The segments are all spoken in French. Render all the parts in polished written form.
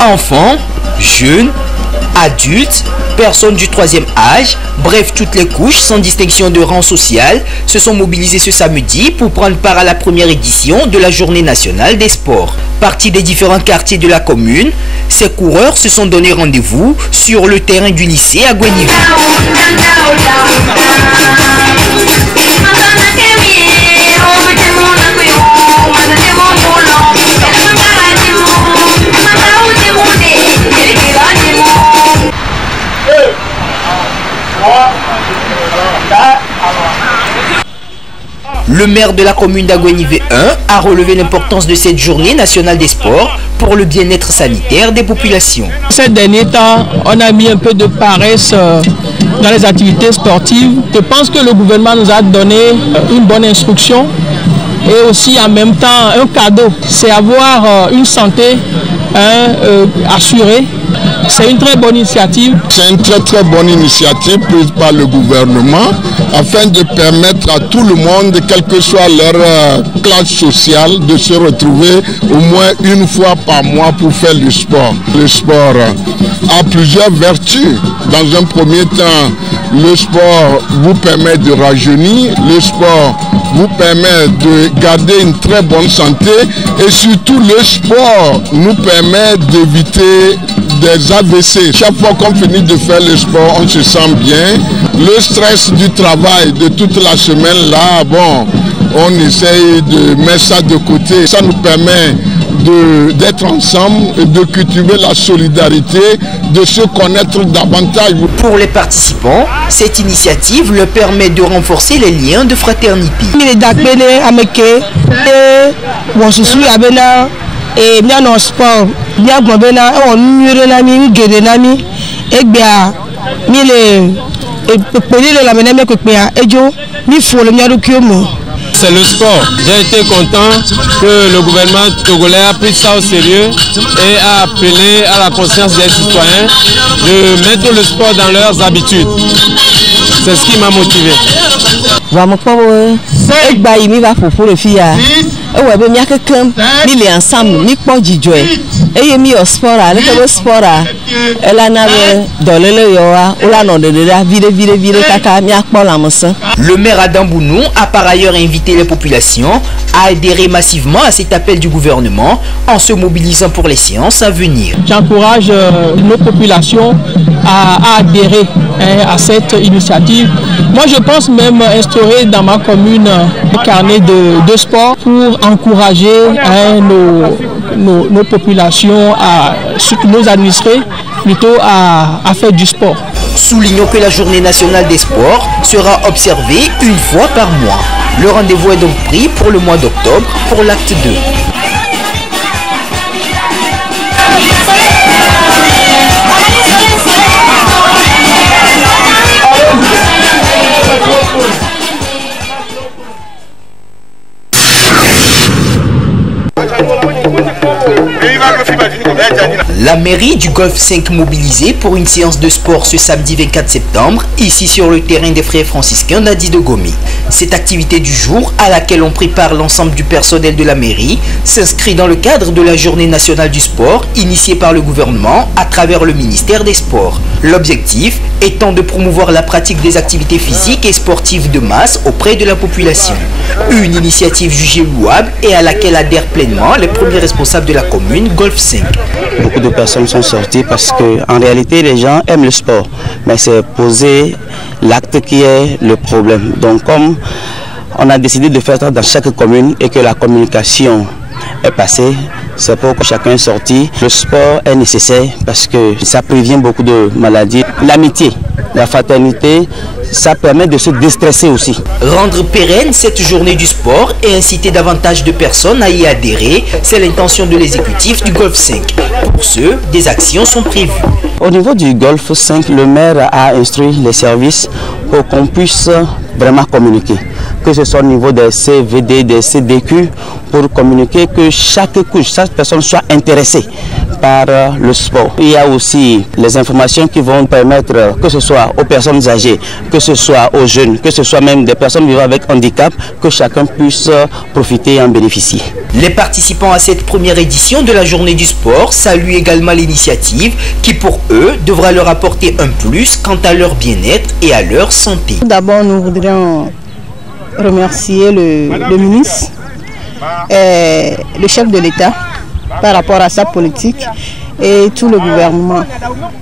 Enfants, jeunes, adultes, personnes du troisième âge, bref toutes les couches sans distinction de rang social se sont mobilisés ce samedi pour prendre part à la première édition de la Journée nationale des sports. Partis des différents quartiers de la commune, ces coureurs se sont donné rendez-vous sur le terrain du lycée à Gwenyeve. Le maire de la commune d'Agwenyeve 1 a relevé l'importance de cette journée nationale des sports pour le bien-être sanitaire des populations. Ces derniers temps, on a mis un peu de paresse dans les activités sportives. Je pense que le gouvernement nous a donné une bonne instruction et aussi en même temps un cadeau. C'est avoir une santé assurée. C'est une très bonne initiative. C'est une très bonne initiative prise par le gouvernement afin de permettre à tout le monde, quelle que soit leur classe sociale, de se retrouver au moins une fois par mois pour faire du sport. Le sport a plusieurs vertus. Dans un premier temps, le sport vous permet de rajeunir, le sport vous permet de garder une très bonne santé et surtout le sport nous permet d'éviter des AVC. Chaque fois qu'on finit de faire le sport, on se sent bien. Le stress du travail de toute la semaine là, bon, on essaye de mettre ça de côté. Ça nous permet d'être ensemble et de cultiver la solidarité, de se connaître davantage. Pour les participants, cette initiative leur permet de renforcer les liens de fraternité. Et bien en sport, bien gombena, on mure nami, gede nami, et bien, mille et pelé la mename que bien, et jo, mi faut le miaru kyomo. C'est le sport. J'ai été content que le gouvernement togolais a pris ça au sérieux et a appelé à la conscience des citoyens de mettre le sport dans leurs habitudes. C'est ce qui m'a motivé. Vamos pour Ekbaï mi va pour le fia. Ouais, ben miaka kem, mi les ensemble, mi po djidjoe. Et mi au sport, le sport, elle a navé dans le yoa, ou la non de la vide kaka mi akpo la mossa. Le maire Adam Bounou a par ailleurs invité les populations à adhérer massivement à cet appel du gouvernement en se mobilisant pour les séances à venir. J'encourage nos populations à adhérer à cette initiative. Moi, je pense même instaurer dans ma commune un carnet de sport pour encourager nos populations, surtout nos administrés, plutôt à faire du sport. Soulignons que la journée nationale des sports sera observée une fois par mois. Le rendez-vous est donc pris pour le mois d'octobre pour l'acte 2. La mairie du Golfe 5 mobilisée pour une séance de sport ce samedi 24 septembre, ici sur le terrain des frères franciscains d'Adi de Gomi. Cette activité du jour, à laquelle on prépare l'ensemble du personnel de la mairie, s'inscrit dans le cadre de la Journée nationale du sport, initiée par le gouvernement à travers le ministère des Sports. L'objectif étant de promouvoir la pratique des activités physiques et sportives de masse auprès de la population. Une initiative jugée louable et à laquelle adhèrent pleinement les premiers responsables de la commune Golfe 5. Beaucoup de personnes sont sorties parce qu'en réalité les gens aiment le sport, mais c'est poser l'acte qui est le problème. Donc comme on a décidé de faire ça dans chaque commune et que la communication est passée, c'est pour que chacun est sorti. Le sport est nécessaire parce que ça prévient beaucoup de maladies. L'amitié, la fraternité, ça permet de se déstresser aussi. Rendre pérenne cette journée du sport et inciter davantage de personnes à y adhérer, c'est l'intention de l'exécutif du Golfe 5. Pour ce, des actions sont prévues. Au niveau du Golfe 5, le maire a instruit les services pour qu'on puisse vraiment communiquer. que ce soit au niveau des CVD, des CDQ, pour communiquer que chaque couche, chaque personne soit intéressée par le sport. Il y a aussi les informations qui vont permettre, que ce soit aux personnes âgées, que ce soit aux jeunes, que ce soit même des personnes vivant avec handicap, que chacun puisse profiter et en bénéficier. Les participants à cette première édition de la journée du sport saluent également l'initiative qui pour eux devra leur apporter un plus quant à leur bien-être et à leur santé. D'abord, nous voudrions remercier le ministre et le chef de l'État par rapport à sa politique et tout le gouvernement.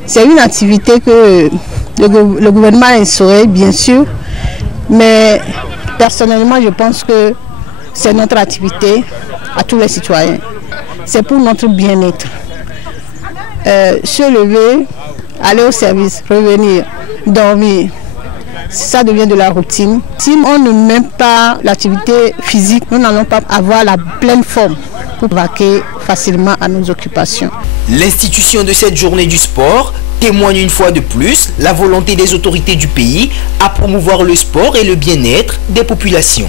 C'est une activité que le gouvernement a instaurée, bien sûr, mais personnellement, je pense que c'est notre activité à tous les citoyens. C'est pour notre bien-être. Se lever, aller au service, revenir, dormir, ça devient de la routine. Si on ne met pas l'activité physique, nous n'allons pas avoir la pleine forme pour vaquer facilement à nos occupations. L'institution de cette journée du sport témoigne une fois de plus la volonté des autorités du pays à promouvoir le sport et le bien-être des populations.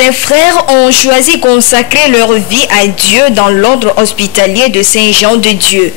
Ces frères ont choisi consacrer leur vie à Dieu dans l'ordre hospitalier de Saint-Jean-de-Dieu.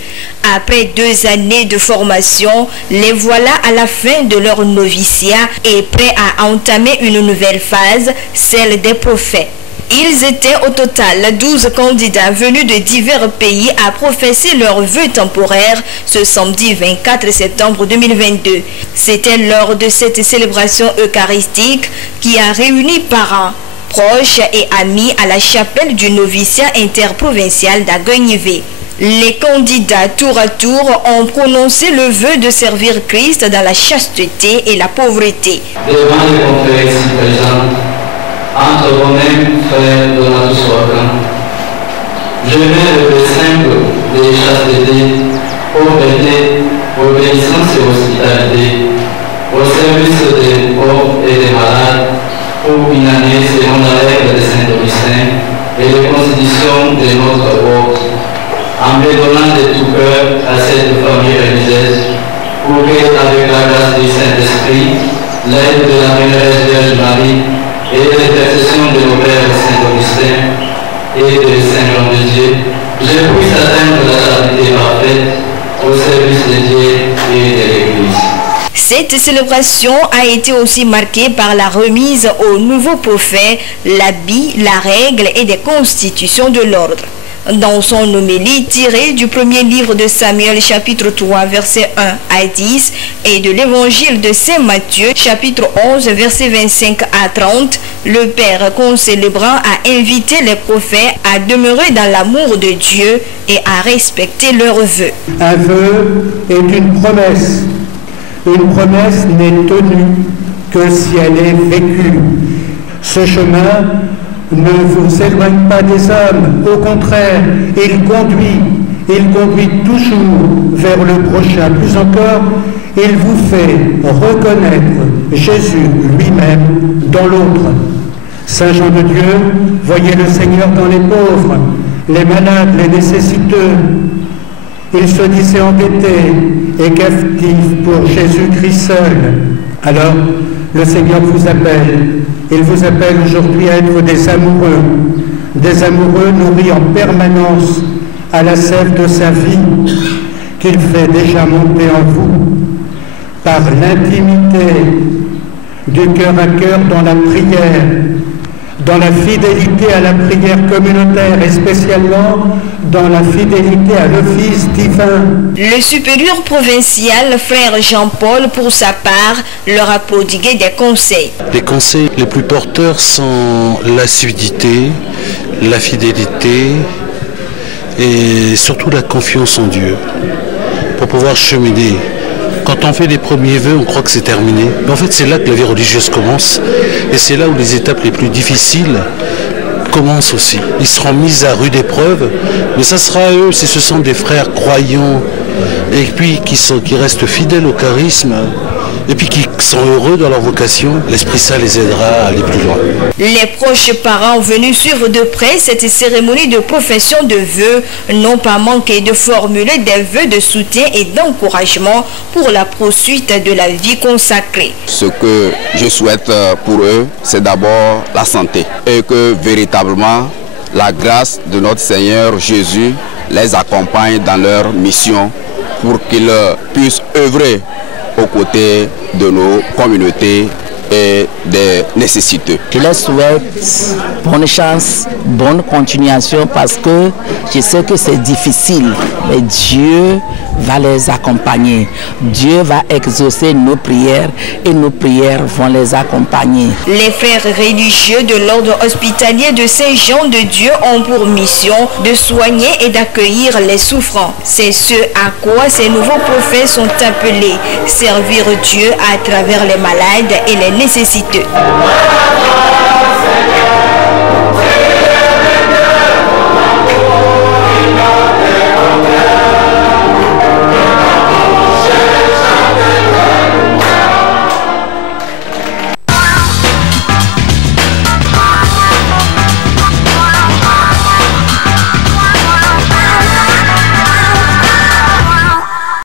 Après 2 années de formation, les voilà à la fin de leur noviciat et prêts à entamer une nouvelle phase, celle des prophètes. Ils étaient au total 12 candidats venus de divers pays à professer leurs vœux temporaires ce samedi 24 septembre 2022. C'était lors de cette célébration eucharistique qui a réuni parents, proches et amis à la chapelle du noviciat interprovincial d'Aguenivé. Les candidats tour à tour ont prononcé le vœu de servir Christ dans la chasteté et la pauvreté. Devant les confrères ici présents, entre vous-mêmes, frères de la Soakan, je mets le vœu simple de chasteté, pauvreté, obéissance et hospitalité, au service des pauvres et des malades, pour une année selon la règle de Saint-Augustin et les constitutions de notre ordre, en me donnant de tout cœur à cette famille religieuse, pour que, avec la grâce du Saint-Esprit, l'aide de la Vénérée Vierge Marie et l'intercession de nos pères Saint-Augustin et de Saint-Jean-de-Dieu, je puisse atteindre la charité parfaite au service de Dieu et de l'Église. Cette célébration a été aussi marquée par la remise au nouveau prophète l'habit, la règle et des constitutions de l'ordre. Dans son homélie tirée du premier livre de Samuel chapitre 3 versets 1 à 10 et de l'évangile de Saint Matthieu chapitre 11 versets 25 à 30, le Père concélébrant a invité les prophètes à demeurer dans l'amour de Dieu et à respecter leurs vœux. Un vœu est une promesse. Une promesse n'est tenue que si elle est vécue. Ce chemin ne vous éloigne pas des hommes, au contraire, il conduit toujours vers le prochain. Plus encore, il vous fait reconnaître Jésus lui-même dans l'autre. Saint Jean de Dieu voyait le Seigneur dans les pauvres, les malades, les nécessiteux. Il se disait embêté et captif pour Jésus-Christ seul. Alors, le Seigneur vous appelle. Il vous appelle aujourd'hui à être des amoureux nourris en permanence à la sève de sa vie, qu'il fait déjà monter en vous, par l'intimité du cœur à cœur dans la prière, dans la fidélité à la prière communautaire et spécialement dans la fidélité à l'office divin. Le supérieur provincial, frère Jean-Paul, pour sa part, leur a prodigué des conseils. Les conseils les plus porteurs sont l'assiduité, la fidélité et surtout la confiance en Dieu pour pouvoir cheminer. Quand on fait les premiers vœux, on croit que c'est terminé. Mais en fait, c'est là que la vie religieuse commence. Et c'est là où les étapes les plus difficiles commencent aussi. Ils seront mis à rude épreuve, mais ça sera à eux, si ce sont des frères croyants, et puis qui restent fidèles au charisme, et puis qui sont heureux dans leur vocation, l'Esprit Saint les aidera à aller plus loin. Les proches parents venus suivre de près cette cérémonie de profession de vœux n'ont pas manqué de formuler des vœux de soutien et d'encouragement pour la poursuite de la vie consacrée. Ce que je souhaite pour eux, c'est d'abord la santé et que véritablement la grâce de notre Seigneur Jésus les accompagne dans leur mission pour qu'ils puissent œuvrer aux côtés de nos communautés et des nécessités. Je leur souhaite bonne chance, bonne continuation parce que je sais que c'est difficile, mais Dieu va les accompagner. Dieu va exaucer nos prières et nos prières vont les accompagner. Les frères religieux de l'ordre hospitalier de Saint-Jean-de-Dieu ont pour mission de soigner et d'accueillir les souffrants. C'est ce à quoi ces nouveaux prophètes sont appelés, servir Dieu à travers les malades et les nécessiteux.